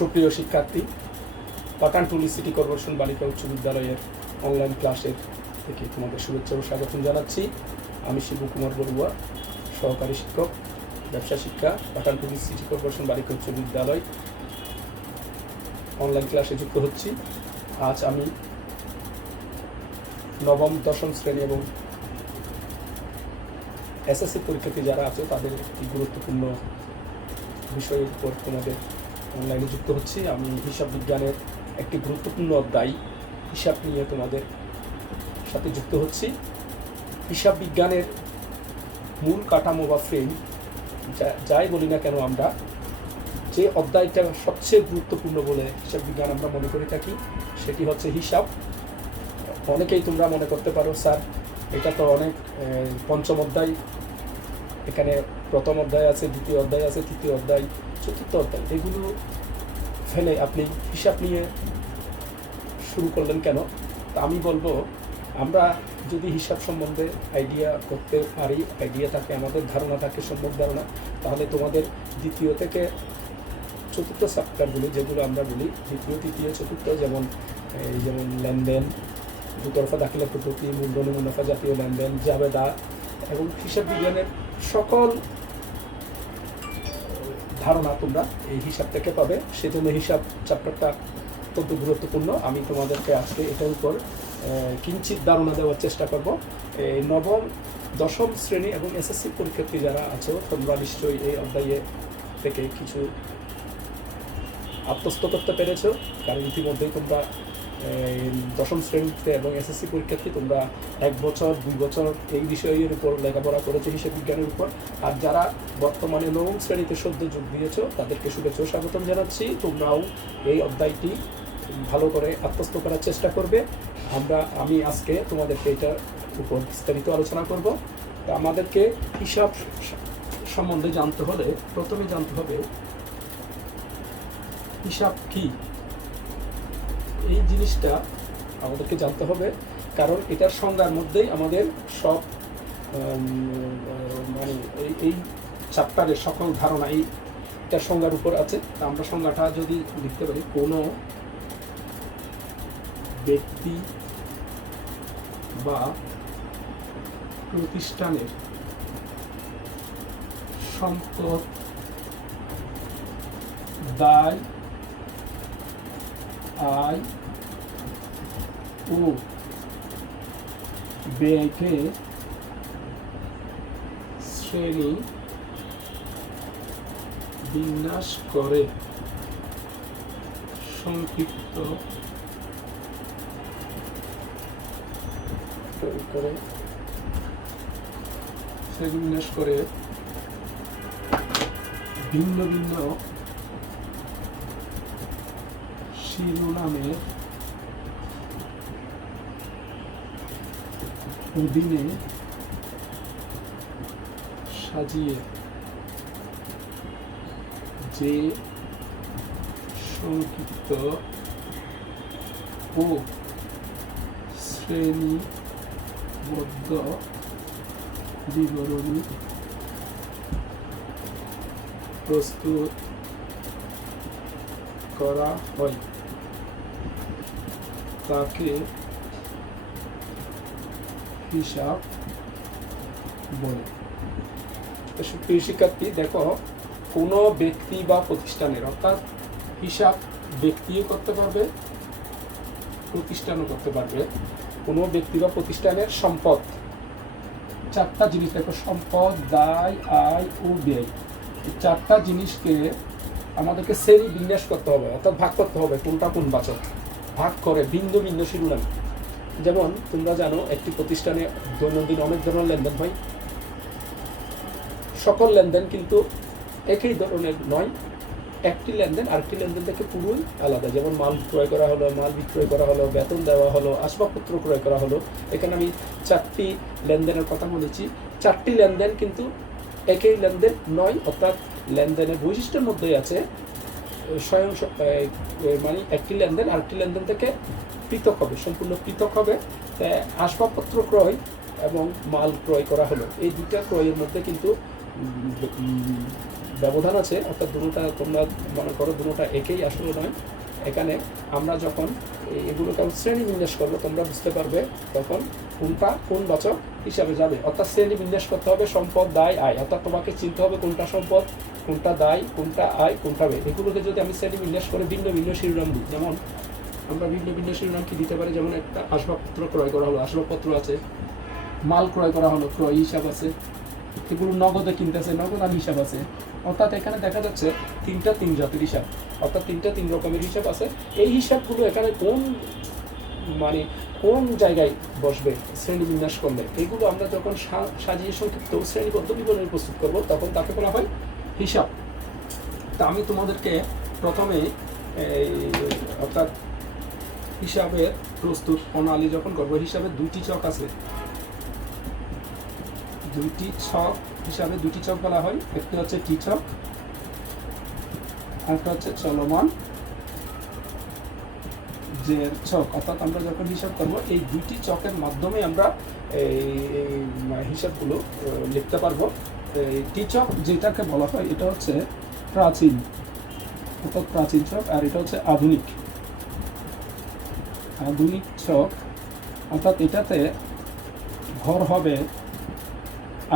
সুপ্রিয় শিক্ষার্থী, Pathantuli city corporation বালিকা উচ্চ বিদ্যালয়ের অনলাইন ক্লাসের থেকে তোমাদের শুভেচ্ছা ও স্বাগতম জানাচ্ছি। আমি শিবু কুমার বড়ুয়া, সহকারী শিক্ষক ব্যবসা শিক্ষা, পাঠানটুলি সিটি কর্পোরেশন বালিকা উচ্চ বিদ্যালয় অনলাইন ক্লাসে যুক্ত হচ্ছি। আজ আমি নবম দশম শ্রেণী এবং এসএসসি পরীক্ষার্থী যারা আছে তাদের একটি গুরুত্বপূর্ণ বিষয়ের উপর তোমাদের অনলাইনে যুক্ত হচ্ছি। আমি হিসাব বিজ্ঞানের একটি গুরুত্বপূর্ণ অধ্যায় হিসাব নিয়ে তোমাদের সাথে যুক্ত হচ্ছি। হিসাব বিজ্ঞানের মূল কাঠামো বা ফ্রেম যাই বলি না কেন, আমরা যে অধ্যায়টা সবচেয়ে গুরুত্বপূর্ণ বলে হিসাব বিজ্ঞান আমরা মনে করে থাকি সেটি হচ্ছে হিসাব। অনেকেই তোমরা মনে করতে পারো, স্যার এটা তো অনেক পঞ্চম অধ্যায়, এখানে প্রথম অধ্যায় আছে, দ্বিতীয় অধ্যায় আছে, তৃতীয় অধ্যায়, চতুর্থ অধ্যায়, এগুলো ফেলে আপনি হিসাব নিয়ে শুরু করলেন কেন? তা আমি বলবো, আমরা যদি হিসাব সম্বন্ধে আইডিয়া করতে পারি, আইডিয়া থাকে, আমাদের ধারণা থাকে, সম্যক ধারণা, তাহলে তোমাদের দ্বিতীয় থেকে চতুর্থ চ্যাপ্টারগুলো যেগুলো আমরা বলি দ্বিতীয়, তৃতীয়, চতুর্থ, যেমন লেনদেন, দুতরফা দাখিলা পদ্ধতি, মূলধনী মুনাফা জাতীয় লেনদেন, জাবেদা এবং হিসাব বিজ্ঞানের সকল ধারণা তোমরা এই হিসাব থেকে পাবে। সেজন্য হিসাব চ্যাপ্টারটা অত্যন্ত গুরুত্বপূর্ণ। আমি তোমাদেরকে আজকে এটার উপর কিঞ্চিত ধারণা দেওয়ার চেষ্টা করব। নবম দশম শ্রেণী এবং এসএসসি পরীক্ষার্থী যারা আছো, তোমরা নিশ্চয়ই এই অধ্যায়ে থেকে কিছু আত্মস্থ করতে পেরেছ, কারণ ইতিমধ্যেই তোমরা দশম শ্রেণীতে এবং এসএসসি পরীক্ষার্থী তোমরা 1 বছর 2 বছর এই বিষয়ের উপর লেখাপড়া করেছো, হিসাব বিজ্ঞানের উপর। আর যারা বর্তমানে নবম শ্রেণীতে সদ্য যোগ দিয়েছো তাদেরকে শুভেচ্ছা ও স্বাগতম জানাচ্ছি। তোমরাও এই অধ্যায়টি ভালো করে আত্মস্থ করার চেষ্টা করবে। আমি আজকে তোমাদেরকে এটার উপর বিস্তারিত আলোচনা করব। তা আমাদেরকে হিসাব সম্বন্ধে জানতে হলে প্রথমে জানতে হবে হিসাব কি। এই জিনিসটা আমাদেরকে জানতে হবে, কারণ এটার সংজ্ঞার মধ্যেই আমাদের সব মানে এই চ্যাপ্টারের সকল ধারণা এইটার সংজ্ঞার উপর আছে। তা আমরা সংজ্ঞাটা যদি লিখতে পারি, কোনো ব্যক্তি বা প্রতিষ্ঠানের সম্পদ, দায়, আয় ও ব্যয়কে শ্রেণী বিন্যাস করে সংক্ষিপ্ত বিন্যাস করে ভিন্ন ভিন্ন শিরোনামের অধীনে সাজিয়ে যে সংক্ষিপ্ত ও শ্রেণীবদ্ধ বিবরণী প্রস্তুত করা হয় তাকে হিসাব বলে। সুপ্রিয় শিক্ষার্থী, দেখো, কোনো ব্যক্তি বা প্রতিষ্ঠানের, অর্থাৎ হিসাব ব্যক্তিও করতে পারবে, প্রতিষ্ঠানও করতে পারবে। কোনো ব্যক্তি বা প্রতিষ্ঠানের সম্পদ, 4টা জিনিস দেখো, সম্পদ, দায়, আয় ও ব্যয়, এই 4টা জিনিসকে আমাদেরকে শ্রেণী বিন্যাস করতে হবে, অর্থাৎ ভাগ করতে হবে। কোনটা কোন বাচক ভাগ করে ভিন্ন ভিন্ন শিরোনাম। যেমন তোমরা জানো, একটি প্রতিষ্ঠানে দৈনন্দিন অনেক ধরনের লেনদেন হয়। সকল লেনদেন কিন্তু একই ধরনের নয়, একটি লেনদেন আরেকটি লেনদেন থেকে পুরোই আলাদা। যেমন মাল ক্রয় করা হলো, মাল বিক্রয় করা হলো, বেতন দেওয়া হলো, আসবাবপত্র ক্রয় করা হলো। এখানে আমি 4টি লেনদেনের কথা বলেছি। 4টি লেনদেন কিন্তু একই লেনদেন নয়, অর্থাৎ লেনদেনের বৈশিষ্ট্যের মধ্যেই আছে স্বয়ং, মানে একটি লেনদেন আরেকটি লেনদেন থেকে পৃথক হবে, সম্পূর্ণ পৃথক হবে। আসবাবপত্র ক্রয় এবং মাল ক্রয় করা হলো, এই দুটা ক্রয়ের মধ্যে কিন্তু ব্যবধান আছে, অর্থাৎ দুটোটা তোমরা মনে করো দুটোটা একই আসলে নয়। এখানে আমরা যখন এগুলোকে শ্রেণী বিন্যাস করবো তোমরা বুঝতে পারবে তখন কোনটা কোন বাচক হিসাবে যাবে। অর্থাৎ শ্রেণী বিন্যাস করতে হবে সম্পদ, দায়, আয়, অর্থাৎ তোমাকে চিনতে হবে কোনটা সম্পদ, কোনটা দায়, কোনটা আয়, কোনটা ব্যয়। এগুলোকে যদি আমি শ্রেণী বিন্যাস করে ভিন্ন ভিন্ন শিরোনাম দিই, যেমন আমরা ভিন্ন ভিন্ন শিরোনাম কি দিতে পারি, যেমন একটা আসবাবপত্র ক্রয় করা হলো, আসবাবপত্র আছে, মাল ক্রয় করা হলো, ক্রয় হিসাব আছে, এগুলো নগদে কিনতেছে, নগদান হিসাব আছে। অর্থাৎ এখানে দেখা যাচ্ছে তিন জাতির হিসাব, অর্থাৎ তিন রকমের হিসাব আছে। এই হিসাবগুলো এখানে কোন জায়গায় বসবে শ্রেণী বিন্যাস করলে, এগুলো আমরা যখন সাজিয়ে সংক্ষিপ্ত শ্রেণীবদ্ধ বিবরণী প্রস্তুত করব তখন তাকে বলা হয় হিসাব। তা আমি তোমাদেরকে প্রথমে অর্থাৎ হিসাবের প্রস্তুত প্রণালী যখন করবো, হিসাবের দুইটি ছক আছে, দুইটি ছক হিসাবে দুটি ছক বলা হয়, একটি হচ্ছে টি ছক, আরেকটা হচ্ছে চলমান যে ছক। অর্থাৎ আমরা যখন হিসাব করবো এই দুইটি ছকের মাধ্যমে আমরা এই হিসাবগুলো লিখতে পারবো। টি ছক যেটাকে বলা হয় এটা হচ্ছে প্রাচীন, অর্থাৎ প্রাচীন ছক, আর এটা হচ্ছে আধুনিক ছক। অর্থাৎ এটাতে ঘর হবে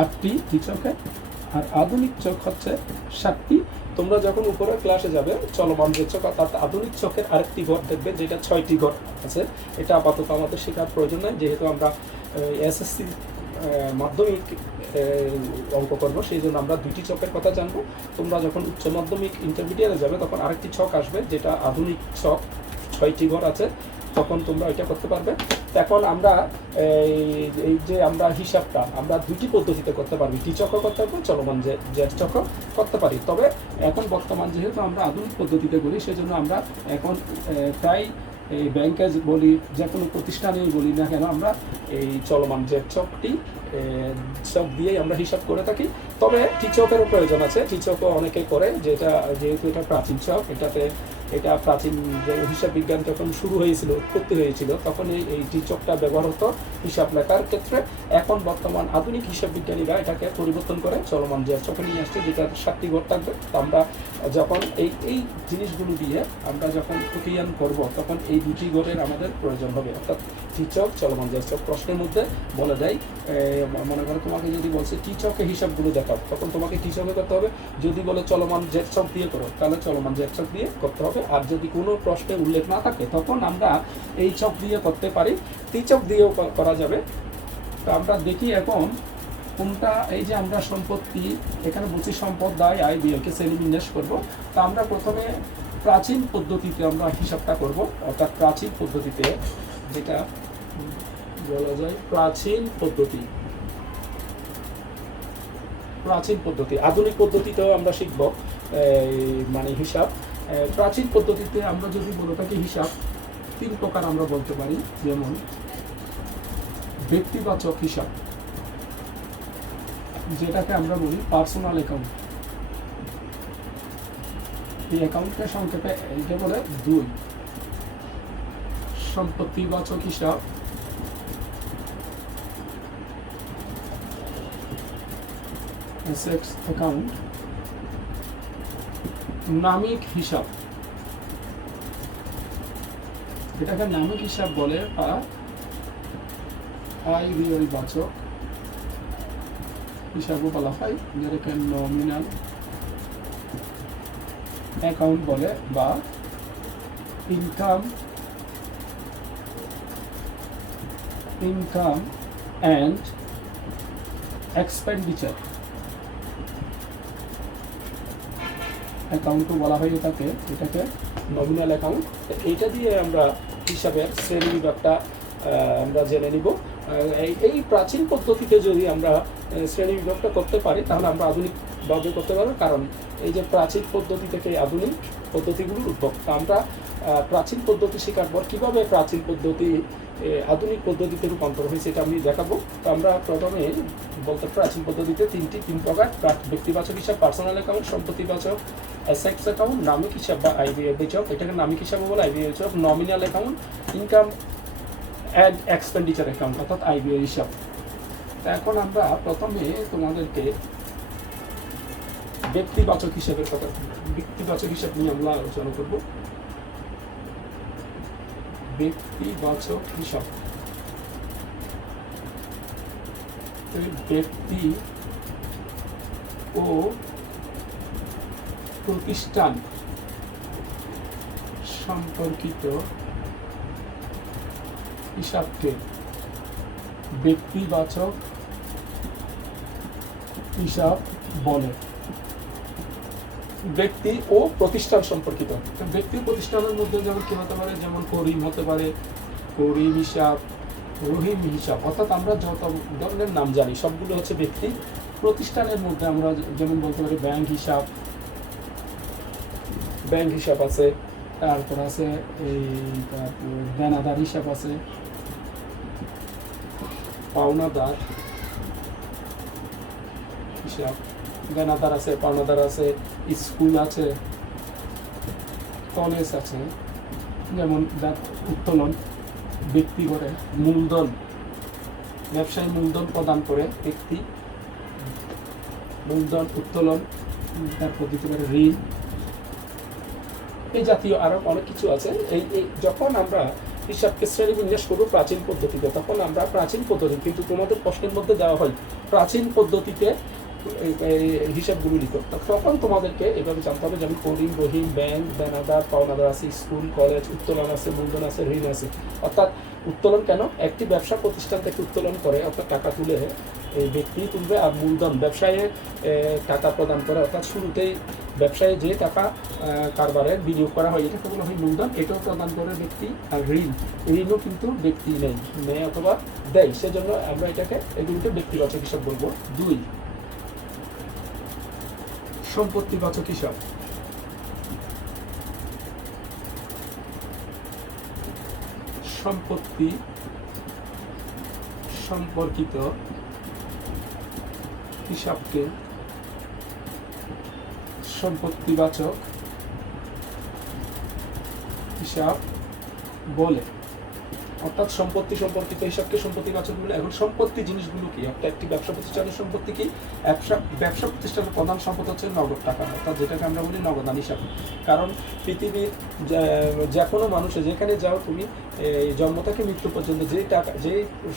8টি টি ছকে, আর আধুনিক ছক হচ্ছে 7টি। তোমরা যখন উপরের ক্লাসে যাবে চলমান যে ছক অর্থাৎ আধুনিক ছকের আরেকটি ঘর দেখবে যেটা 6টি ঘর আছে। এটা আপাতত আমাদের শেখার প্রয়োজন নেই, যেহেতু আমরা এসএসসি মাধ্যমিক অঙ্ক করবো, সেই জন্য আমরা দুইটি ছকের কথা জানবো। তোমরা যখন উচ্চ মাধ্যমিক ইন্টারমিডিয়েটে যাবে তখন আরেকটি ছক আসবে যেটা আধুনিক ছক, 6টি ঘর আছে, তখন তোমরা এটা করতে পারবে। এখন আমরা এই যে আমরা হিসাবটা আমরা দুইটি পদ্ধতিতে করতে পারবি, টি চক্র করতে পারবো, চলমান যে চক্র করতে পারি। তবে এখন বর্তমান যেহেতু আমরা আধুনিক পদ্ধতিতে করি, সেজন্য আমরা এখন প্রায় এই ব্যাংকে বলি, যে কোনো প্রতিষ্ঠানেই বলি না কেন, আমরা এই চলমান যে চকটি চক দিয়েই আমরা হিসাব করে থাকি। তবে টি চকেরও প্রয়োজন আছে, টি চকও অনেকে করে, যেহেতু এটা প্রাচীন চক, এটা প্রাচীন যে হিসাব বিজ্ঞান যখন শুরু হয়েছিল, উৎপত্তি হয়েছিল, তখন এই টি চকটা ব্যবহার হতো হিসাব লেখার ক্ষেত্রে। এখন বর্তমান আধুনিক হিসাব বিজ্ঞানীরা এটাকে পরিবর্তন করে চলমান যে চকে নিয়ে আসছে, যেটা 7টি ঘর থাকবে। তো আমরা যখন এই জিনিসগুলো দিয়ে আমরা যখন প্রক্রিয়ান করব তখন এই দুটি ঘরের আমাদের প্রয়োজন হবে। অর্থাৎ টি চক, চলমান যে চক। প্রশ্নের মধ্যে বলে দেয়, মনে করো তোমাকে যদি বলছে টি চকে হিসাবগুলো দেখাও, তখন তোমাকে টি চকে করতে হবে। যদি বলে চলমান জেড চক দিয়ে করো, তাহলে চলমান জেড চক দিয়ে করতে হবে। আর যদি কোনো প্রশ্নে উল্লেখ না থাকে তখন আমরা এই চক দিয়ে করতে পারি, টি চক দিয়েও করা যাবে। তো আমরা দেখি এখন কোনটা, এই যে আমরা সম্পত্তি এখানে বলছি সম্পদ, দায়, আয়, ব্যয়কে শ্রেণী বিন্যাস করবো। তা আমরা প্রথমে প্রাচীন পদ্ধতিতে আমরা হিসাবটা করব, অর্থাৎ প্রাচীন পদ্ধতিতে যেটা বলা যায় প্রাচীন পদ্ধতি। আধুনিক পদ্ধতিতেও আমরা শিখব হিসাব। প্রাচীন পদ্ধতিতে আমরা যদি বলে থাকি হিসাব 3 প্রকার আমরা বলতে পারি, যেমন ব্যক্তিবাচক হিসাব, যেটাকে আমরা বলি পার্সোনাল অ্যাকাউন্ট। এই অ্যাকাউন্টকে সংক্ষেপে এইটা বলে 2। সম্পত্তিবাচক হিসাব, অ্যাসেটস অ্যাকাউন্ট। নামিক হিসাব, এটাকে নামিক হিসাব বলে, বা আয় ব্যয় বাচক হিসাবও বলা হয়, যেটাকে নমিনাল অ্যাকাউন্ট বলে, বা ইনকাম অ্যান্ড এক্সপেন্ডিচার অ্যাকাউন্টও বলা হয় এটাকে নমিনাল অ্যাকাউন্ট। এইটা দিয়ে আমরা হিসাবের শ্রেণী বিভাগটা আমরা জেনে নিব। এই প্রাচীন পদ্ধতিতে যদি আমরা শ্রেণী বিভাগটা করতে পারি তাহলে আমরা আধুনিকভাবে করতে পারবো, কারণ এই যে প্রাচীন পদ্ধতি থেকে আধুনিক পদ্ধতিগুলোর উদ্ভব। তা আমরা প্রাচীন পদ্ধতি শেখার পর কীভাবে প্রাচীন পদ্ধতি আধুনিক পদ্ধতিতে রূপান্তর হয়েছে এটা আমি দেখাবো। তো আমরা প্রথমে বলতে প্রাচীন পদ্ধতিতে 3 প্রকার: ব্যক্তিবাচক হিসাব, পার্সোনাল অ্যাকাউন্ট, সম্পত্তিবাচক অ্যাসেটস অ্যাকাউন্ট, নামিক হিসাব বা আইবিএ চক, এটাকে নামিক হিসাবও বলে, আইবিএ চক, nominal account, income and expenditure account অর্থাৎ আইবিএ হিসাব। তো এখন আমরা প্রথমে তোমাদেরকে ব্যক্তিবাচক হিসাবের কথা, ব্যক্তিবাচক হিসাব নিয়ে আমরা আলোচনা করব। ব্যক্তিবাচক হিসাব, ব্যক্তি ও প্রতিষ্ঠান সম্পর্কিত হিসাবকে ব্যক্তিবাচক হিসাব বলে। ব্যক্তি ও প্রতিষ্ঠান সম্পর্কিত, ব্যক্তি প্রতিষ্ঠানের মধ্যে যেমন কি হতে পারে, যেমন করিম হতে পারে, করিম হিসাব, রহিম হিসাব, অর্থাৎ আমরা যত ধরনের নাম জানি সবগুলো হচ্ছে ব্যক্তি। প্রতিষ্ঠানের মধ্যে আমরা যেমন বলতে পারি ব্যাংক হিসাব, ব্যাংক হিসাব আছে, তারপর আছে এই তারপর দেনাদার হিসাব আছে, পাওনাদার হিসাব, দেনাদার আছে, পাওনাদার আছে, স্কুল আছে, কলেজ আছে, যেমন উত্তোলন ব্যক্তি করে, মূলধন ব্যবসায়ী মূলধন প্রদান করে ব্যক্তি, মূলধন উত্তোলন, তারপর দিতে পারে ঋণ, এই জাতীয় আরো অনেক কিছু আছে। এই যখন আমরা হিসাবকে শ্রেণীবিন্যাস করবো প্রাচীন পদ্ধতিতে, তখন আমরা প্রাচীন পদ্ধতি, কিন্তু তোমাদের প্রশ্নের মধ্যে দেওয়া হয় প্রাচীন পদ্ধতিতে হিসাবগুলো লিখো, তখন তোমাদেরকে এভাবে জানতে হবে, যেমন করিম, রহিম, ব্যাংক, দেনাদার, পাওনাদার আছে, স্কুল, কলেজ, উত্তোলন আছে, মূলধন আছে, ঋণ আছে। অর্থাৎ উত্তোলন কেন, একটি ব্যবসা প্রতিষ্ঠান থেকে উত্তোলন করে, অর্থাৎ টাকা তুলে এই ব্যক্তি তুলবে, আর মূলধন ব্যবসায়ে টাকা প্রদান করে, অর্থাৎ শুরুতেই ব্যবসায়ে যে টাকা কারবারে বিনিয়োগ করা হয় এটাকে বলা হয় মূলধন, এটাও প্রদান করে ব্যক্তি। আর ঋণও কিন্তু ব্যক্তি নেয় অথবা দেয়, সেজন্য আমরা এগুলোকে ব্যক্তিবাচক হিসাব বলবো। 2, সম্পত্তিবাচক হিসাব। সম্পত্তি সম্পর্কিত হিসাবকে সম্পত্তিবাচক হিসাব বলে। অর্থাৎ সম্পত্তি সম্পর্কিত হিসাবকে সম্পত্তিবাচক বলে। এখন সম্পত্তি জিনিসগুলো কি, একটি ব্যবসা প্রতিষ্ঠানের সম্পত্তি কি, ব্যবসা প্রতিষ্ঠানের প্রধান সম্পদ হচ্ছে নগদ টাকা, অর্থাৎ যেটাকে আমরা বলি নগদান হিসাব। কারণ পৃথিবীর যে কোনো মানুষের যেখানে যাও তুমি জন্ম থেকে মৃত্যু পর্যন্ত যে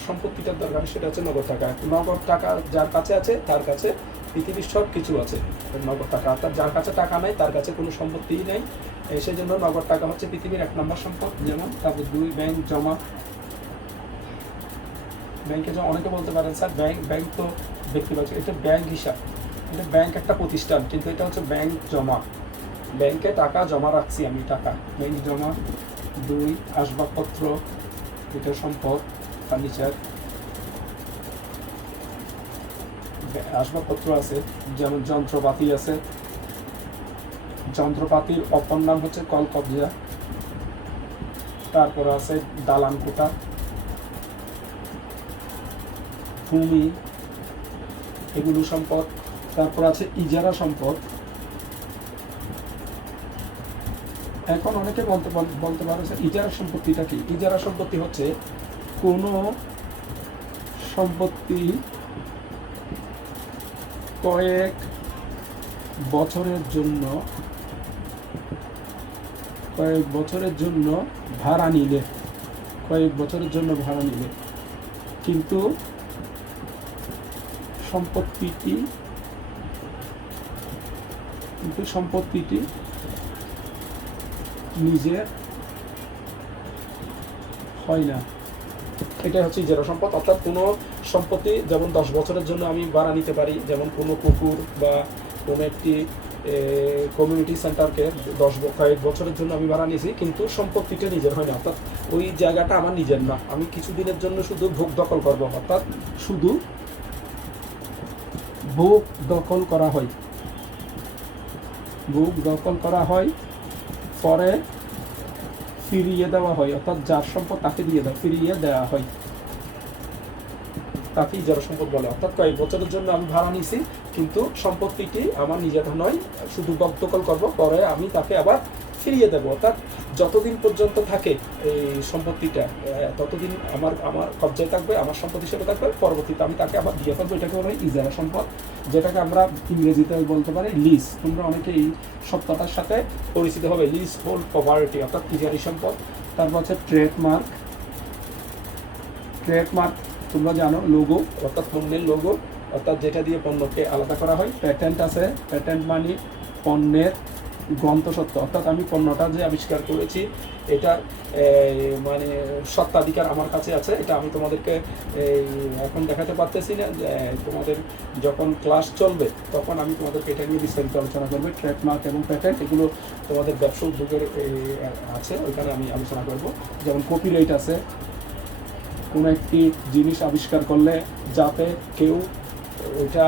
সম্পত্তিটার দরকার সেটা হচ্ছে নগদ টাকা। নগদ টাকা যার কাছে আছে তার কাছে পৃথিবীর সব কিছু আছে, নগদ টাকা। অর্থাৎ যার কাছে টাকা নাই তার কাছে কোনো সম্পত্তিই নেই, সেই জন্য নগদ টাকা হচ্ছে পৃথিবীর 1 নম্বর সম্পদ। যেমন তারপর 2, ব্যাংক জমা। ব্যাংকে অনেকে বলতে পারেন স্যার ব্যাংক তো ব্যক্তিবাচক, এটা ব্যাংক হিসাব, এটা ব্যাংক একটা প্রতিষ্ঠান, কিন্তু এটা হচ্ছে ব্যাংক জমা, ব্যাংকে টাকা জমা রাখছি আমি, টাকা ব্যাংক জমা। 2, আসবাবপত্র, এটা সম্পদ, ফার্নিচার, আসবাবপত্র আছে, যেমন যন্ত্রপাতি আছে, যন্ত্রপাতির অপর নাম হচ্ছে কলকবজা। তারপর আছে দালান কোঠা, ভূমি, এগুলো সম্পদ। তারপর আছে ইজারা সম্পদ। এখন অনেকে বলতে পারে ইজারা সম্পত্তিটা কি। ইজারা সম্পত্তি হচ্ছে কোনো সম্পত্তি কয়েক বছরের জন্য ভাড়া নিলে, কিন্তু সম্পত্তিটি নিজের হয় না। এটা হচ্ছে ইজারা সম্পদ। অর্থাৎ কোনো সম্পত্তি যেমন 10 বছরের জন্য আমি ভাড়া নিতে পারি, যেমন কোনো পুকুর বা কোনো একটি কমিউনিটি সেন্টারকে কয়েক বছরের জন্য আমি ভাড়া নিয়েছি, কিন্তু সম্পত্তিটা নিজের হয় না, অর্থাৎ ওই জায়গাটা আমার নিজের না, আমি কিছুদিনের জন্য শুধু ভোগ দখল করবো, অর্থাৎ শুধু ভোগ দখল করা হয়, পরে ফিরিয়ে দেওয়া হয়, অর্থাৎ যার সম্পদ তাকে ফিরিয়ে দেওয়া হয়, তাকে ইজারা সম্পদ বলে। অর্থাৎ কয়েক বছরের জন্য আমি ভাড়া নিয়েছি, কিন্তু সম্পত্তিটি আমার নিজের নয়, শুধু ভোগ দখল করবো, পরে আমি তাকে আবার ফিরিয়ে দেবো। অর্থাৎ যতদিন পর্যন্ত থাকে এই সম্পত্তিটা ততদিন আমার কবজায় থাকবে, আমার সম্পদ হিসেবে থাকবে, পরবর্তীতে আমি তাকে আবার দিয়ে ফেলবো। এটাকে বলা হয় ইজারা সম্পদ, যেটাকে আমরা ইংরেজিতে বলতে পারি লিজ। তোমরা অনেকে এই শব্দটার সাথে পরিচিত হবে, লিজ হোল্ড প্রপার্টি অর্থাৎ ইজারি সম্পদ। তারপর হচ্ছে ট্রেডমার্ক। ট্রেডমার্ক তোমরা জানো লোগো, অর্থাৎ পণ্যের লোগো, অর্থাৎ যেটা দিয়ে পণ্যকে আলাদা করা হয়। প্যাটেন্ট আছে, প্যাটেন্ট মানে পণ্যের গ্রন্থসত্ত্ব, অর্থাৎ আমি পণ্যটা যে আবিষ্কার করেছি এটা মানে সত্ত্বাধিকার আমার কাছে আছে। এটা আমি তোমাদেরকে এখন দেখাতে পারতেছি না, তোমাদের যখন ক্লাস চলবে তখন আমি তোমাদেরকে এটা নিয়ে বিস্তারিত আলোচনা করবো। ট্রেডমার্ক এবং প্যাটেন্ট এগুলো তোমাদের ব্যবসা উদ্যোগের আছে, ওইখানে আমি আলোচনা করব। যেমন কপিরাইট আছে, কোনো একটি জিনিস আবিষ্কার করলে যাতে কেউ ওইটা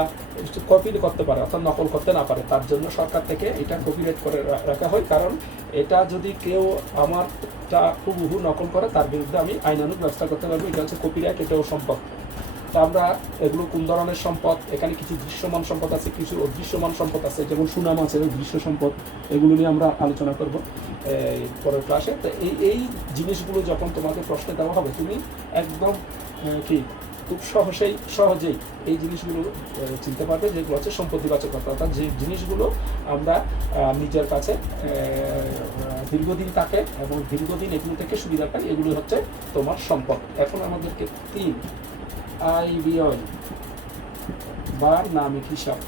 কপি করতে পারে, অর্থাৎ নকল করতে না পারে, তার জন্য সরকার থেকে এটা কপিরাইট করে রাখা হয়। কারণ এটা যদি কেউ আমারটা হুবহু নকল করে তার বিরুদ্ধে আমি আইনানুগ ব্যবস্থা করতে পারবো। এটা হচ্ছে কপিরাইট, এটাও সম্পদ। তা আমরা এগুলো কোন ধরনের সম্পদ, এখানে কিছু দৃশ্যমান সম্পদ আছে, কিছু অদৃশ্যমান সম্পদ আছে, যেমন সুনাম আছে, দৃশ্য সম্পদ, এগুলো নিয়ে আমরা আলোচনা করব পরের ক্লাসে। তো এই জিনিসগুলো যখন তোমাকে প্রশ্নে দেওয়া হবে তুমি একদম খুব সহজেই এই জিনিসগুলো চিনতে পারবে, যেগুলো হচ্ছে সম্পত্তিবাচক, অর্থাৎ যে জিনিসগুলো আমরা নিজের কাছে দীর্ঘদিন থাকে এবং দীর্ঘদিন এগুলো থেকে সুবিধা পাই, এগুলো হচ্ছে তোমার সম্পদ। এখন আমাদেরকে 3 আয় ব্যয় বা নামিক হিসাব।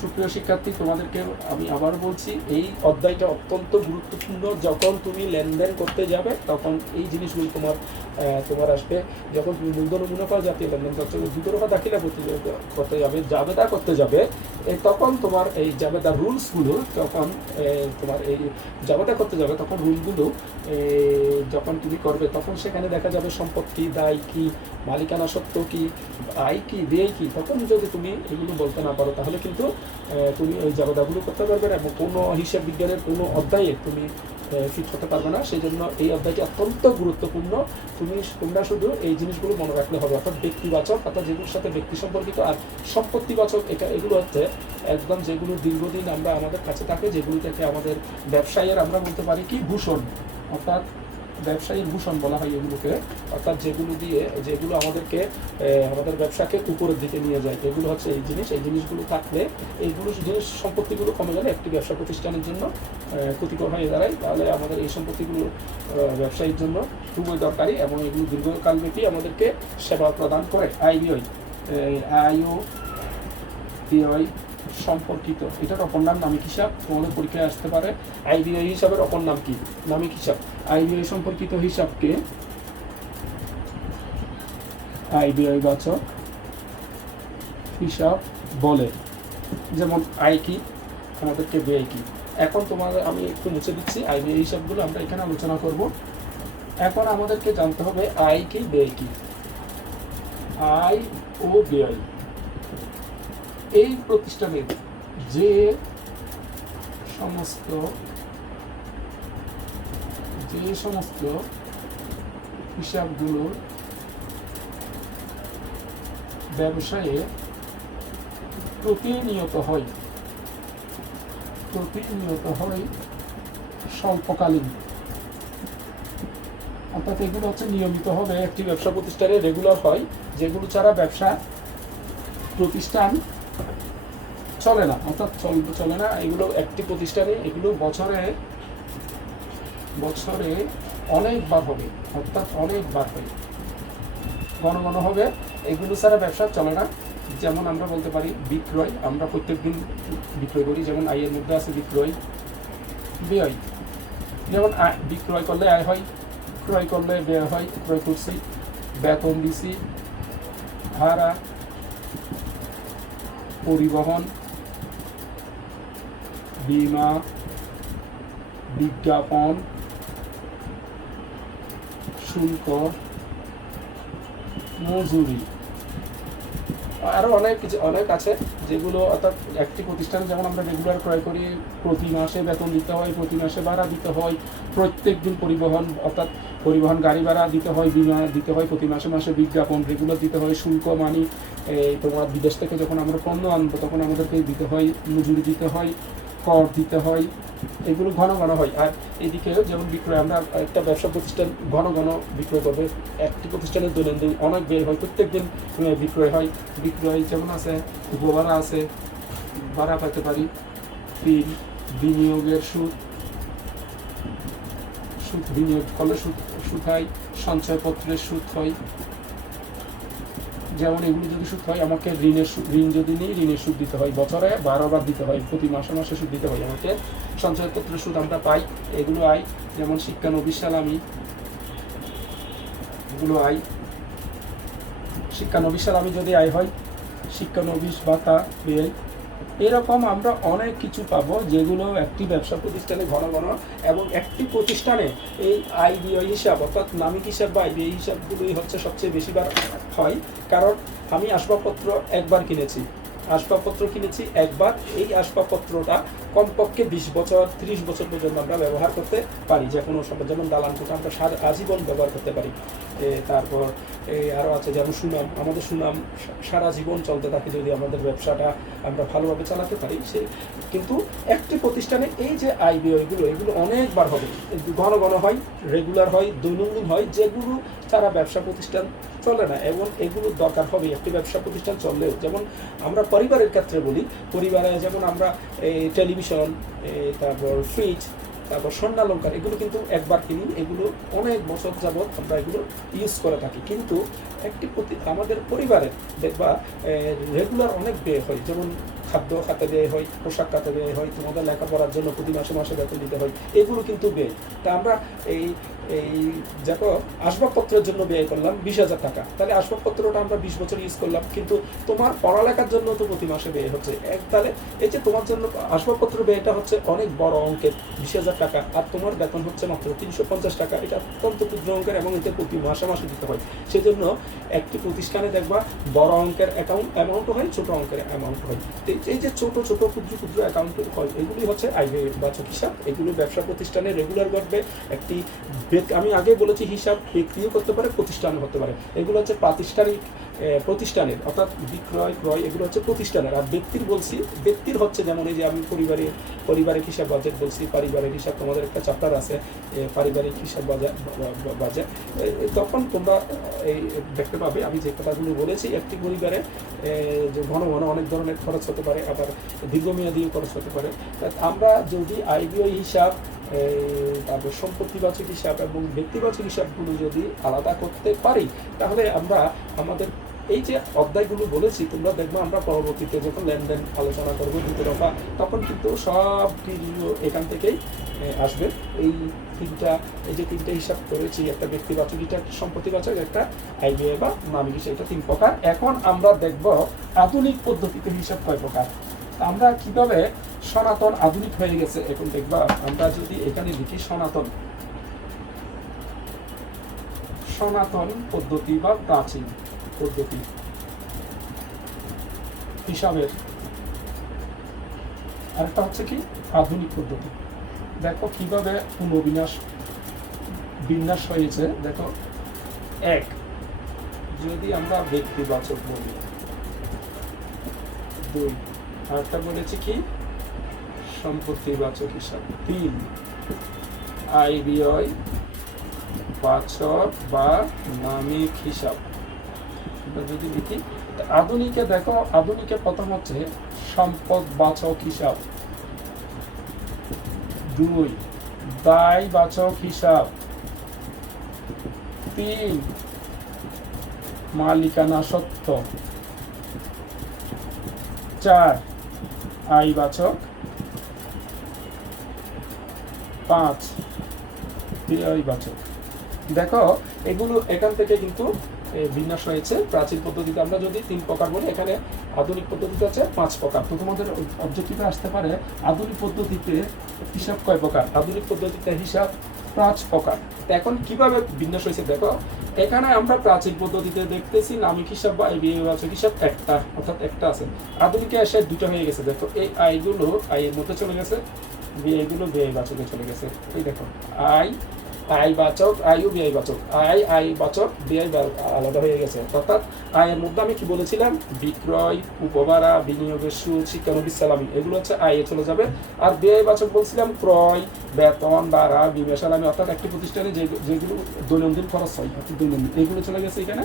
সুপ্রিয় শিক্ষার্থী, তোমাদেরকে আমি আবার বলছি এই অধ্যায়টা অত্যন্ত গুরুত্বপূর্ণ। যখন তুমি লেনদেন করতে যাবে তখন এই জিনিসগুলো তোমার আসবে। যখন তুমি মূলধন মুনাফা জাতীয় লেনদেন করছো, দুতরফা দাখিলা করতে যাবে, জাবেদা করতে যাবে, তখন তোমার এই জাবেদা রুলসগুলো, যখন তোমার এই জাবেদা করতে যাবে তখন রুলগুলো যখন তুমি করবে তখন সেখানে দেখা যাবে সম্পত্তি, দায় কি, মালিকানা সত্ত্ব কি, আয় কি, ব্যয় কি। তখন যদি তুমি এগুলো বলতে না পারো তাহলে কিন্তু তুমি ওই জাবেদাগুলো করতে পারবে না এবং কোনো হিসাব বিজ্ঞানের কোনো অধ্যায়ে তুমি ফিট করতে পারবে না। সেই জন্য এই অধ্যায়টি অত্যন্ত গুরুত্বপূর্ণ। তোমরা শুধু এই জিনিসগুলো মনে রাখলে হবে, অর্থাৎ ব্যক্তিবাচক, অর্থাৎ যেগুলোর সাথে ব্যক্তি সম্পর্কিত, আর সম্পত্তিবাচক এগুলো হচ্ছে একদম যেগুলো দীর্ঘদিন আমরা আমাদের কাছে থাকে, যেগুলো থেকে আমাদের ব্যবসায়ীর আমরা বলতে পারি কি ভূষণ, অর্থাৎ ব্যবসায়ীর ভূষণ বলা হয় এগুলোকে, অর্থাৎ যেগুলো আমাদেরকে আমাদের ব্যবসাকে উপরের দিকে নিয়ে যায়, এগুলো হচ্ছে এই জিনিসগুলো থাকলে জিনিস সম্পত্তিগুলো কমে গেলে একটি ব্যবসা প্রতিষ্ঠানের জন্য ক্ষতিকর হয়ে দাঁড়ায়। তাহলে আমাদের এই সম্পত্তিগুলো ব্যবসায়ীর জন্য খুবই দরকারি এবং এগুলো দীর্ঘকালব্যাপী আমাদেরকে সেবা প্রদান করে। আয় ব্যয় সম্পর্কিত, এটার অপর নাম নামিক হিসাব। তোমাদের পরীক্ষায় আসতে পারে আয় ব্যয় হিসাবের অপর নাম কি? নামিক হিসাব। আয় ব্যয় সম্পর্কিত হিসাবকে আয় ব্যয়বাচক হিসাব বলে। যেমন আয় কি, আমাদেরকে ব্যয় কি। এখন তোমাদের আমি একটু মুছে দিচ্ছি, আয় ব্যয় হিসাবগুলো আমরা এখানে আলোচনা করব। এখন আমাদেরকে জানতে হবে আয় কি, ব্যয় কি। আয় ও ব্যয় এই প্রতিষ্ঠানের যে সমস্ত হিসাবগুলো ব্যবসায়ে প্রতিনিয়ত হয় স্বল্পকালীন, অর্থাৎ এগুলো হচ্ছে নিয়মিত হবে একটি ব্যবসা প্রতিষ্ঠানে রেগুলার হয়, যেগুলো ছাড়া ব্যবসা প্রতিষ্ঠান চলে না, অর্থাৎ চলে না। এগুলো একটি প্রতিষ্ঠানে এগুলো বছরে অনেকবার হবে, অর্থাৎ অনেকবার হয়, ঘন ঘন হবে। এগুলো ছাড়া ব্যবসা চলে না। যেমন আমরা বলতে পারি বিক্রয়, আমরা প্রত্যেকদিন বিক্রয় করি, যেমন আয়ের মধ্যে আছে বিক্রয়। ব্যয়, যেমন বিক্রয় করলে আয় হয়, ক্রয় করলে ব্যয় হয়। ক্রয় করছি, বেতন দিছি, ভাড়া, পরিবহন, বীমা, বিজ্ঞাপন, শুল্ক, মজুরি, আরও অনেক আছে যেগুলো, অর্থাৎ একটি প্রতিষ্ঠান যেমন আমরা রেগুলার ক্রয় করি, প্রতি মাসে বেতন দিতে হয়, প্রতি মাসে ভাড়া দিতে হয়, প্রত্যেক দিন পরিবহন অর্থাৎ পরিবহন গাড়ি ভাড়া দিতে হয়, বীমা দিতে হয়, প্রতি মাসে বিজ্ঞাপন রেগুলার দিতে হয়, শুল্ক তোমার বিদেশ থেকে যখন আমরা পণ্য আনবো তখন আমাদেরকে দিতে হয়, মজুরি দিতে হয়, কর দিতে হয়, এগুলো ঘন ঘন হয়। আর এদিকেও যেমন বিক্রয়, আমরা একটা ব্যবসা প্রতিষ্ঠান ঘন ঘন বিক্রয় করবে, একটি প্রতিষ্ঠানের দৈনন্দিন অনেক ব্যয় হয়, প্রত্যেক দিন বিক্রয় হয়। বিক্রয় যেমন আছে, গোবারা আছে, ভাড়া পেতে পারি, ঋণ, বিনিয়োগের সুদ, বিনিয়োগ করলে সুদ হয়, সঞ্চয়পত্রের সুদ হয়। যেমন এগুলো যদি সুদ হয়, আমাকে ঋণ যদি নিই, ঋণের সুদ দিতে হয়, বছরে 12 বার দিতে হয়, প্রতি মাসে মাসে সুদ দিতে হয় আমাকে। সঞ্চয়পত্রের সুদ আমরা পাই, এগুলো আয়। যেমন শিক্ষানবিশ সালামি, এগুলো আয়। শিক্ষানবিশ সালামি যদি আয় হয়, শিক্ষানবিশ ভাতা ব্যয়, এরকম আমরা অনেক কিছু পাবো, যেগুলো একটি ব্যবসা প্রতিষ্ঠানে ঘন ঘন, এবং একটি প্রতিষ্ঠানে এই আয় ব্যয় হিসাব, অর্থাৎ নামিক হিসাব বা আয় ব্যয় হিসাবগুলোই হচ্ছে সবচেয়ে বেশিবার হয়। কারণ আমি আসবাবপত্র একবার কিনেছি, একবার, এই আসবাবপত্রটা কমপক্ষে 20 বছর 30 বছর পর্যন্ত আমরা ব্যবহার করতে পারি, যে কোনো সময়। যেমন দালান কোঠা আমরা আজীবন ব্যবহার করতে পারি। তারপর আরও আছে যেমন সুনাম, আমাদের সুনাম সারা জীবন চলতে থাকে যদি আমাদের ব্যবসাটা আমরা ভালোভাবে চালাতে পারি। কিন্তু একটি প্রতিষ্ঠানে এই যে আয় ব্যয়গুলো, এগুলো অনেকবার হবে, ঘন ঘন হয়, রেগুলার হয়, দৈনন্দিন হয়, যেগুলো তারা ব্যবসা প্রতিষ্ঠান চলে না, এবং এগুলোর দরকার হবে একটি ব্যবসা প্রতিষ্ঠান চললেও। যেমন আমরা পরিবারের ক্ষেত্রে বলি, পরিবারে যেমন আমরা টেলিভিশন, তারপর ফ্রিজ, তারপর স্বর্ণালঙ্কার, এগুলো কিন্তু একবার কিনি, এগুলো অনেক বছর যাবৎ আমরা এগুলো ইউজ করে থাকি। কিন্তু আমাদের পরিবারে দেখবা রেগুলার অনেক ব্যয় হয়, যেমন খাদ্য খাতে ব্যয় হয়, পোশাক খাতে ব্যয় হয়, তোমাদের লেখাপড়ার জন্য প্রতি মাসে মাসে বেতন দিতে হয়, এগুলো কিন্তু ব্যয়। তা আমরা এই দেখো আসবাবপত্রের জন্য ব্যয় করলাম 20,000 টাকা, তাহলে আসবাবপত্রটা আমরা 20 বছর ইউজ করলাম, কিন্তু তোমার পড়ালেখার জন্য তো প্রতি মাসে ব্যয় হচ্ছে তাহলে এই যে তোমার জন্য আসবাবপত্র ব্যয়টা হচ্ছে অনেক বড় অঙ্কের, 20,000 টাকা, আর তোমার বেতন হচ্ছে মাত্র 350 টাকা, এটা অত্যন্ত ক্ষুদ্র অঙ্কের, এবং এটা প্রতি মাসে মাসে দিতে হয়। সেজন্য একটি প্রতিষ্ঠানে দেখবা বড় অঙ্কের অ্যামাউন্ট হয়, ছোট অঙ্কের অ্যামাউন্ট হয়। এই যে ছোট ছোট ক্ষুদ্র ক্ষুদ্র অ্যাকাউন্ট হয়, এগুলি হচ্ছে আয় ব্যয়বাচক হিসাব। এগুলো ব্যবসা প্রতিষ্ঠানে রেগুলার করবে। একটি আমি আগে বলেছি, হিসাব ব্যক্তিও করতে পারে, প্রতিষ্ঠানও হতে পারে। এগুলো হচ্ছে প্রাতিষ্ঠানিক প্রতিষ্ঠানের, অর্থাৎ বিক্রয় ক্রয়, এগুলো হচ্ছে প্রতিষ্ঠানের। আর ব্যক্তির বলছি, ব্যক্তির হচ্ছে যেমন এই যে আমি পারিবারিক হিসাব বাজেট বলছি, পারিবারিক হিসাব, তোমাদের একটা চ্যাপ্টার আছে পারিবারিক হিসাব বাজেট, তখন তোমরা এই দেখতে পাবে আমি যে কথাগুলো বলেছি। একটি পরিবারে যে ঘন ঘন অনেক ধরনের খরচ হতে পারে, আবার দীর্ঘমেয়াদী খরচ হতে পারে। আমরা যদি আয় ব্যয় হিসাব, তারপর সম্পত্তিবাচক হিসাব এবং ব্যক্তিবাচক হিসাবগুলো যদি আলাদা করতে পারি, তাহলে আমরা আমাদের এই যে অধ্যায়গুলো বলেছি, তোমরা দেখবে আমরা পরবর্তীতে যখন লেনদেন আলোচনা করবো দ্বিতীয় দফা, তখন কিন্তু সব কিছু এখান থেকেই আসবে। এই যে তিনটা হিসাব করেছি, একটা ব্যক্তিবাচক, একটা সম্পত্তিবাচক, একটা আয় ব্যয় বা নামিক হিসাব, এটা 3 প্রকার। এখন আমরা দেখব আধুনিক পদ্ধতিতে হিসাব কয় প্রকার। আমরা কিভাবে সনাতন আধুনিক হয়ে গেছে এখন দেখবা। আমরা যদি এখানে লিখি সনাতন পদ্ধতি বা প্রাচীন পদ্ধতি হিসাবের, আরেকটা হচ্ছে কি আধুনিক পদ্ধতি। দেখো কিভাবে বিন্যাস হয়েছে। দেখো, এক, যদি আমরা ব্যক্তিবাচক বলি, 2, আরেকটা বলেছি কি সম্পত্তিবাচক হিসাব, 3 আয় ব্যয় বাচক বা নামিক হিসাব। যদি লিখি আধুনিকে, দেখো আধুনিকে প্রথম হচ্ছে সম্পদবাচক হিসাব, 2 দায়বাচক হিসাব, 3 মালিকানা সত্ত্ব, 4 আয়বাচক, 5 ব্যয়বাচক। দেখো এগুলো এখান থেকে কিন্তু বিন্যাস হয়েছে। প্রাচীন পদ্ধতিতে আমরা যদি 3 প্রকার বলি, এখানে আধুনিক পদ্ধতিতে আছে 5 প্রকার। তো তোমাদের অবজেক্টিভে আসতে পারে আধুনিক পদ্ধতিতে হিসাব কয় প্রকার। আধুনিক পদ্ধতিতে হিসাব 5 প্রকার। তো এখন কিভাবে বিন্যাস হয়েছে দেখো, এখানে আমরা প্রাচীন পদ্ধতিতে দেখতেছি নামিক হিসাব বা ব্যয়বাচক হিসাব একটা, অর্থাৎ একটা আছে। আধুনিকে এসে 2টা হয়ে গেছে। দেখো এই আয়গুলো আয়ের মধ্যে চলে গেছে, ব্যয়গুলো ব্যয়বাচকে চলে গেছে। এই দেখো আয় আয় বাচক, আয় ও ব্যয় বাচক, আয় বাচক, ব্যয় আলাদা হয়ে গেছে। অর্থাৎ আয়ের মধ্যে আমি কি বলেছিলাম, বিক্রয়, উপভাড়া, বিনিয়োগের সুদ, শিক্ষানবিশ সালামি, এগুলো হচ্ছে আয়ে চলে যাবে। আর ব্যয় বাচক বলছিলাম ক্রয়, বেতন, ভাড়া, বিমা সালামি, অর্থাৎ একটি প্রতিষ্ঠানে যেগুলো দৈনন্দিন খরচ হয়, অর্থাৎ দৈনন্দিন, এগুলো চলে গেছে এখানে,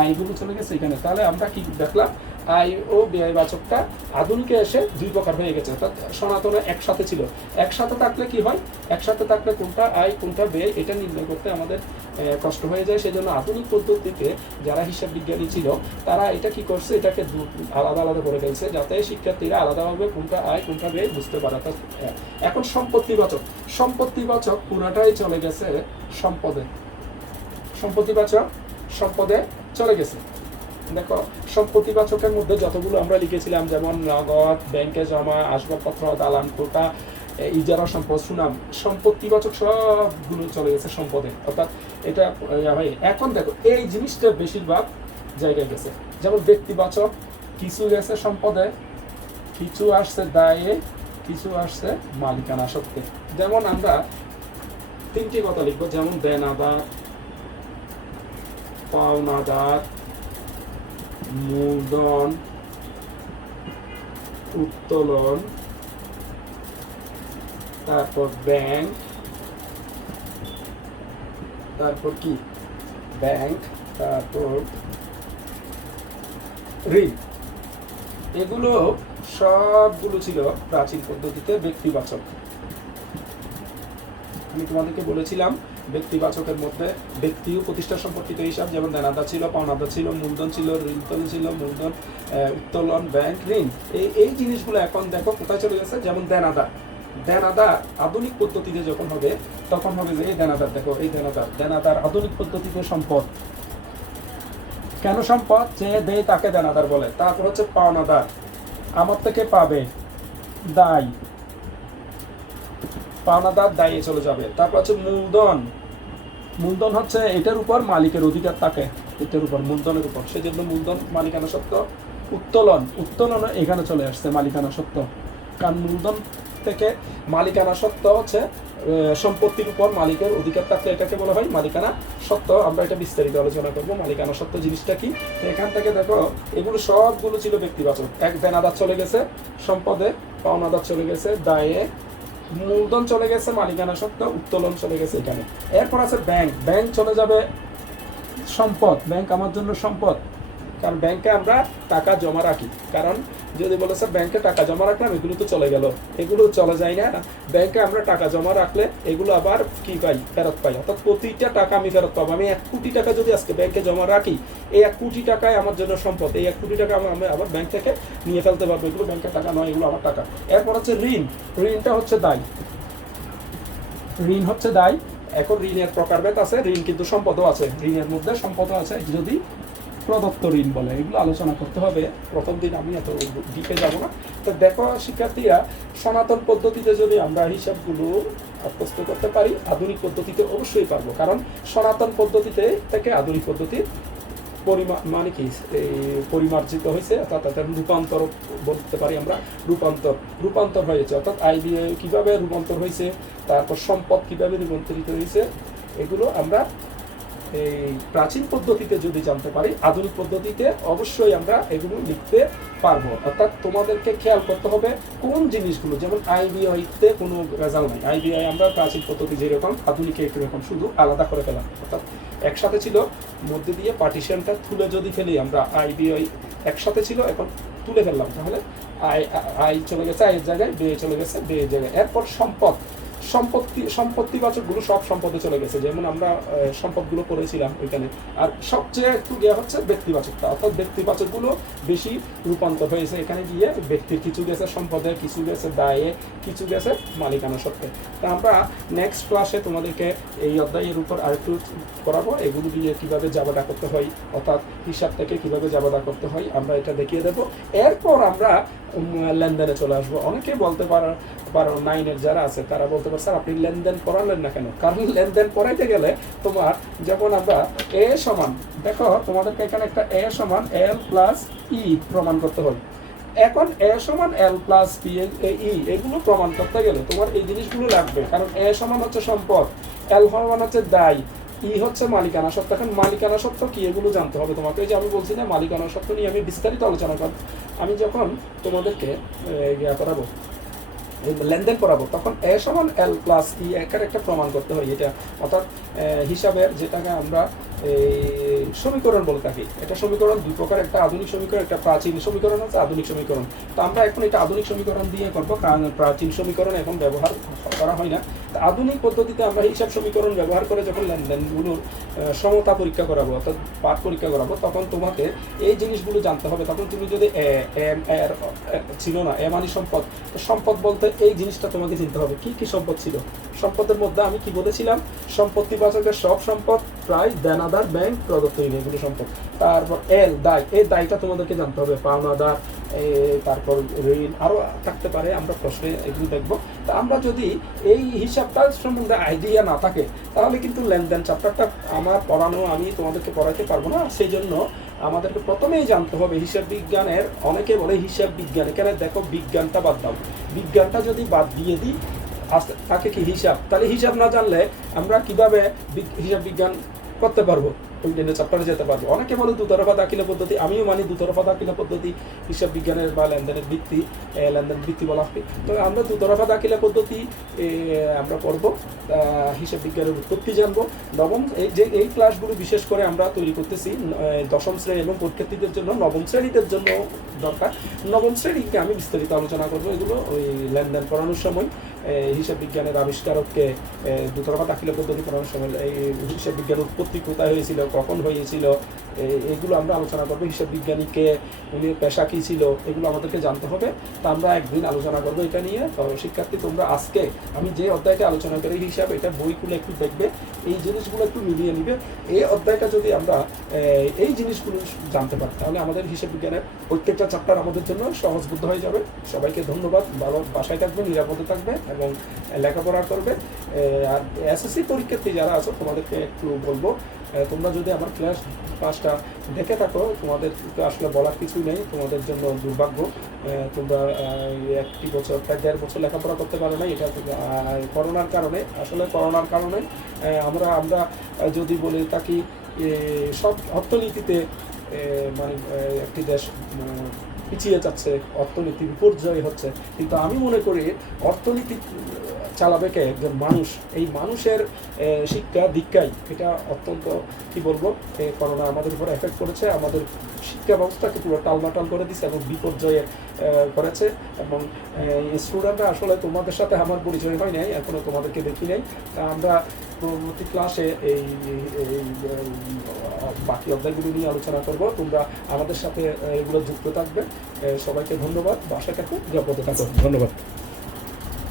আয়গুলো চলে গেছে এখানে। তাহলে আমরা কি দেখলাম, আয় ও ব্যয়বাচকটা আধুনিকে এসে দুই প্রকার হয়ে গেছে। অর্থাৎ সনাতনে একসাথে ছিল, একসাথে থাকলে কি হয়, একসাথে থাকলে কোনটা আয় কোনটা ব্যয় এটা নির্ণয় করতে আমাদের কষ্ট হয়ে যায়। সেই জন্য আধুনিক পদ্ধতিতে যারা হিসাব বিজ্ঞানী ছিল তারা এটা কি করছে, এটাকে আলাদা আলাদা করে ফেলছে যাতে শিক্ষার্থীরা আলাদাভাবে কোনটা আয় কোনটা ব্যয় বুঝতে পারে। অর্থাৎ এখন সম্পত্তিবাচক, সম্পত্তিবাচক পুরাটাই চলে গেছে সম্পদে, সম্পত্তিবাচক সম্পদে চলে গেছে। দেখো সম্পত্তিবাচকের মধ্যে যতগুলো আমরা লিখেছিলাম, যেমন নগদ, ব্যাংকে জমা, আসবাবপত্র, দালান কোঠা, ইজারা সম্পদ, সুনাম, সম্পত্তিবাচক সবগুলো চলে গেছে সম্পদে। অর্থাৎ এটা এখন দেখো এই জিনিসটা বেশিরভাগ জায়গায় গেছে। যেমন ব্যক্তিবাচক কিছু গেছে সম্পদে, কিছু আসছে দায়ে, কিছু আসছে মালিকানা সত্ত্বে। যেমন আমরা তিনটি কথা লিখবো, যেমন দেনাদার, পাওনাদার, মূলধন, উত্তোলন, তারপর ব্যাংক, তারপর কি ব্যাংক, তারপর ঋণ, এগুলো সবগুলো ছিল প্রাচীন পদ্ধতিতে ব্যক্তিবাচক। আমি তোমাদেরকে বলেছিলাম ব্যক্তিবাচকের মধ্যে ব্যক্তি ও প্রতিষ্ঠান সম্পর্কিত হিসাব, যেমন দেনাদার ছিল, পাওনাদার ছিল, মূলধন ছিল, ঋণ ছিল, মূলধন, উত্তোলন, ব্যাংক, ঋণ, এই জিনিসগুলো এখন দেখো কোথায় চলে গেছে। যেমন দেনাদার, দেনাদার আধুনিক পদ্ধতিতে যখন হবে তখন হবে যে এই দেনাদার, দেখো এই দেনাদার, দেনাদার আধুনিক পদ্ধতিতে সম্পদ। কেন সম্পদ? যে দেয় তাকে দেনাদার বলে। তারপর হচ্ছে পাওনাদার, আমার থেকে পাবে, দায়, পাওনাদার দায়ে চলে যাবে। তারপর হচ্ছে মূলধন, মূলধন হচ্ছে এটার উপর মালিকের অধিকার থাকে, এটার উপর মূলধনের উপর, সেজন্য মূলধন মালিকানা সত্ত্ব। উত্তোলন, উত্তোলন এখানে চলে আসছে মালিকানা সত্ত্ব, কারণ মূলধন থেকে মালিকানা সত্ত্ব হচ্ছে সম্পত্তির উপর মালিকের অধিকার থাকলে এটাকে বলা হয় মালিকানা সত্ত্ব। আমরা এটা বিস্তারিত আলোচনা করবো মালিকানা সত্ত্ব জিনিসটা কি। এখান থেকে দেখো এগুলো সবগুলো ছিল ব্যক্তিবাচক। এক দেনাদার চলে গেছে সম্পদে, পাওনাদার চলে গেছে দায়ে, মূলধন চলে গেছে মালিকানা সত্ত্ব, উত্তোলন চলে গেছে এখানে। এরপর আছে ব্যাংক, ব্যাংক চলে যাবে সম্পদ, ব্যাংক আমার জন্য সম্পদ, কারণ ব্যাংকে আমরা টাকা জমা রাখি। কারণ যদি বলে স্যার ব্যাংকে টাকা জমা রাখলাম, এগুলো তো চলে গেল, এগুলো চলে যায় না। ব্যাংকে আমরা টাকা জমা রাখলে এগুলো আবার কি পাই, ফেরত পাই। অর্থাৎ প্রতিটা টাকা আমি ফেরত পাবো। আমি 1 কোটি টাকা যদি আজকে ব্যাংকে জমা রাখি, এই 1 কোটি টাকায় আমার জন্য সম্পদ, এই 1 কোটি টাকা আমি আবার ব্যাংক থেকে নিয়ে ফেলতে পারবো। এগুলো ব্যাংকের টাকা নয়, এগুলো আমার টাকা। এরপর হচ্ছে ঋণ, ঋণটা হচ্ছে দায়, ঋণ হচ্ছে দায়। এখন ঋণের প্রকারভেদ আছে, ঋণ কিন্তু সম্পদও আছে, ঋণের মধ্যে সম্পদও আছে যদি প্রদত্ত ঋণ বলে। এগুলো আলোচনা করতে হবে, প্রথম দিন আমি এত ডিপে যাব না। তো দেখো শিক্ষার্থীরা, সনাতন পদ্ধতিতে যদি আমরা হিসাবগুলো আত্মস্থ করতে পারি, আধুনিক পদ্ধতিতে অবশ্যই পারবো। কারণ সনাতন পদ্ধতিতে থেকে আধুনিক পদ্ধতির মানে কি পরিমার্জিত হয়েছে, অর্থাৎ রূপান্তর বলতে পারি আমরা, রূপান্তর হয়েছে। অর্থাৎ আইডিয়া কিভাবে রূপান্তর হয়েছে, তারপর সম্পদ কিভাবে রূপান্তরিত হয়েছে, এগুলো আমরা এই প্রাচীন পদ্ধতিতে যদি জানতে পারি, আধুনিক পদ্ধতিতে অবশ্যই আমরা এগুলো লিখতে পারবো। অর্থাৎ তোমাদেরকে খেয়াল করতে হবে কোন জিনিসগুলো, যেমন আইবিআইতে কোনো রেজাল্ট নাই। আইবিআই আমরা প্রাচীন পদ্ধতি যেরকম, আধুনিকে একরকম, শুধু আলাদা করে ফেলাম। অর্থাৎ একসাথে ছিল, মধ্যে দিয়ে পার্টিশনটা তুলে যদি ফেলি আমরা, আইবিআই একসাথে ছিল, এখন তুলে ফেললাম, তাহলে আই চলে গেছে আয়ের জায়গায়, ব্যয় চলে গেছে ব্যয়ের জায়গায়। এরপর সম্পদ, সম্পত্তিবাচকগুলো সব সম্পদে চলে গেছে, যেমন আমরা সম্পদগুলো পড়েছিলাম ওইখানে। আর সবচেয়ে একটু গিয়ে হচ্ছে ব্যক্তিবাচকটা, অর্থাৎ ব্যক্তিবাচকগুলো বেশি রূপান্তর হয়েছে এখানে গিয়ে। ব্যক্তির কিছু গেছে সম্পদে, কিছু গেছে দায়ে, কিছু গেছে মালিকানা সত্ত্বে। তা আমরা নেক্সট ক্লাসে তোমাদেরকে এই অধ্যায়ের উপর আরেকটু করাবো, এগুলো দিয়ে কীভাবে জাবাদা করতে হয়, অর্থাৎ হিসাব থেকে কীভাবে জাবাদা করতে হয় আমরা এটা দেখিয়ে দেবো। এরপর আমরা লেনদেনে চলে আসবো। অনেকেই বলতে পারো 9-এর যারা আছে তারা বলতে পারে স্যার আপনি লেনদেন করালেন না কেন? কারণ লেনদেন করাইতে গেলে তোমার, যখন আমরা এ সমান, দেখো তোমাদেরকে এখানে একটা এ সমান L + E প্রমাণ করতে হয়। এখন এ সমান এল প্লাস পি ই এগুলো প্রমাণ করতে গেলে তোমার এই জিনিসগুলো লাগবে, কারণ এ সমান হচ্ছে সম্পদ, এল সমান হচ্ছে দায়, ই হচ্ছে মালিকানা সত্ত্ব। এখন মালিকানা সত্ত্ব কি এগুলো জানতে হবে তোমাকে। এই যে আমি বলছি না মালিকানা সত্ত্ব নিয়ে আমি বিস্তারিত আলোচনা করব। আমি যখন তোমাদেরকে করাবো লেনদেন করাবো, তখন এ সমান এল প্লাস ই একের একটা প্রমাণ করতে হয়। এটা অর্থাৎ হিসাবের যেটাকে আমরা সমীকরণ বলে থাকি। এটা সমীকরণ দুই প্রকার, একটা আধুনিক সমীকরণ, একটা প্রাচীন সমীকরণ আছে, আধুনিক সমীকরণ। তো আমরা এখন এটা আধুনিক সমীকরণ দিয়ে করবো, কারণ প্রাচীন সমীকরণ এখন ব্যবহার করা হয় না। তো আধুনিক পদ্ধতিতে আমরা হিসাব সমীকরণ ব্যবহার করে যখন লেনদেনগুলোর সমতা পরীক্ষা করাবো, অর্থাৎ পাঠ পরীক্ষা করাবো, তখন তোমাকে এই জিনিসগুলো জানতে হবে। তখন তুমি যদি ছিল না এ মানে সম্পদ, সম্পদ বলতে এই জিনিসটা তোমাকে চিনতে হবে কি কি সম্পদ ছিল। সম্পদের মধ্যে আমি কি বলেছিলাম, সম্পত্তিবাচকের সব সম্পদ, প্রায় দেনাদার, ব্যাংক প্রদত্ত ঋণ, এগুলো সম্পদ। তারপর এল দায়, এই দায়টা তোমাদেরকে জানতে হবে, পাওনাদার, তারপর ঋণ আরও থাকতে পারে, আমরা প্রশ্নে এগুলো দেখবো। তা আমরা যদি এই হিসাবটা সম্বন্ধে আইডিয়া না থাকে, তাহলে কিন্তু লেনদেন চ্যাপ্টারটা আমার পড়ানো, আমি তোমাদেরকে পড়াতে পারবো না। সেই জন্য আমাদেরকে প্রথমেই জানতে হবে হিসাব বিজ্ঞানের, অনেকে বলে হিসাব বিজ্ঞান, এখানে দেখো বিজ্ঞানটা বাদ দাও, বিজ্ঞানটা যদি বাদ দিয়ে দিই তাকে কি হিসাব, তাহলে হিসাব না জানলে আমরা কিভাবে হিসাব বিজ্ঞান করতে পারবো, ওই চ্যাপ্টারে যেতে পারবো। অনেকে বলে দুতরফা দাখিলা পদ্ধতি, আমিও মানি দুতরফা দাখিলা পদ্ধতি হিসাব বিজ্ঞানের বা লেনদেনের ভিত্তি, লেনদেন ভিত্তি বলা হয়। তো আমরা দুতরফা দাখিলা পদ্ধতি আমরা পড়বো, হিসাব বিজ্ঞানের উৎপত্তি জানবো। নবম এই ক্লাসগুলো বিশেষ করে আমরা তৈরি করতেছি দশম শ্রেণী এবং পরীক্ষার্থীদের জন্য, নবম শ্রেণীদের জন্য দরকার। নবম শ্রেণীকে আমি বিস্তারিত আলোচনা করবো এগুলো ওই লেনদেন পড়ানোর সময়। হিসাব বিজ্ঞানের আবিষ্কারককে দুতরফা দাখিলা পদ্ধতি পড়ানোর সময় এই হিসাব বিজ্ঞানের উৎপত্তি কোথায় হয়েছিল, কখন হয়েছিল, এগুলো আমরা আলোচনা করবো। হিসাব বিজ্ঞানীকে উনি পেশা কী ছিল, এগুলো আমাদেরকে জানতে হবে। তা আমরা একদিন আলোচনা করবো এটা নিয়ে। তো শিক্ষার্থী, তোমরা আজকে আমি যে অধ্যায়টা আলোচনা করি হিসাব, এটা বইগুলো একটু দেখবে, এই জিনিসগুলো একটু মিলিয়ে নিবে। এই অধ্যায়টা যদি আমরা এই জিনিসগুলো জানতে পারি, তাহলে আমাদের হিসাব বিজ্ঞানের প্রত্যেকটা চ্যাপ্টার আমাদের জন্য সহজবোধ্য হয়ে যাবে। সবাইকে ধন্যবাদ। ভালো বাসায় থাকবে, নিরাপদে থাকবে এবং লেখাপড়া করবে। আর এসএসসি পরীক্ষার্থী যারা আছো, তোমাদেরকে একটু বলবো, তোমরা যদি আমার ক্লাসটা দেখে থাকো, তোমাদের আসলে বলার কিছুই নেই, তোমাদের জন্য দুর্ভাগ্য। তোমরা একটি বছর, প্রায় 1.5 বছর লেখাপড়া করতে পারো না। এটা করোনার কারণে, আসলে করোনার কারণে আমরা যদি বলে থাকি সব অর্থনীতিতে মানে একটি দেশ পিছিয়ে যাচ্ছে, অর্থনীতি বিপর্যয় হচ্ছে, কিন্তু আমি মনে করি অর্থনীতি চালাবে কে, একজন মানুষ। এই মানুষের শিক্ষা দীক্ষাই এটা অত্যন্ত কি বলবো, করোনা আমাদের উপর এফেক্ট করেছে, আমাদের শিক্ষা ব্যবস্থাকে পুরো টালমাটাল করে দিচ্ছে এবং বিপর্যয়ে করেছে। এবং স্টুডেন্টরা আসলে তোমাদের সাথে আমার পরিচয় হয় নাই, এখনো তোমাদেরকে দেখি নাই। আমরা পরবর্তী ক্লাসে এই বাকি অধ্যায়গুলো নিয়ে আলোচনা করব। তোমরা আমাদের সাথে এগুলো যুক্ত থাকবে। সবাইকে ধন্যবাদ। বাসায় থাকো, নিরাপদে থাকো। ধন্যবাদ।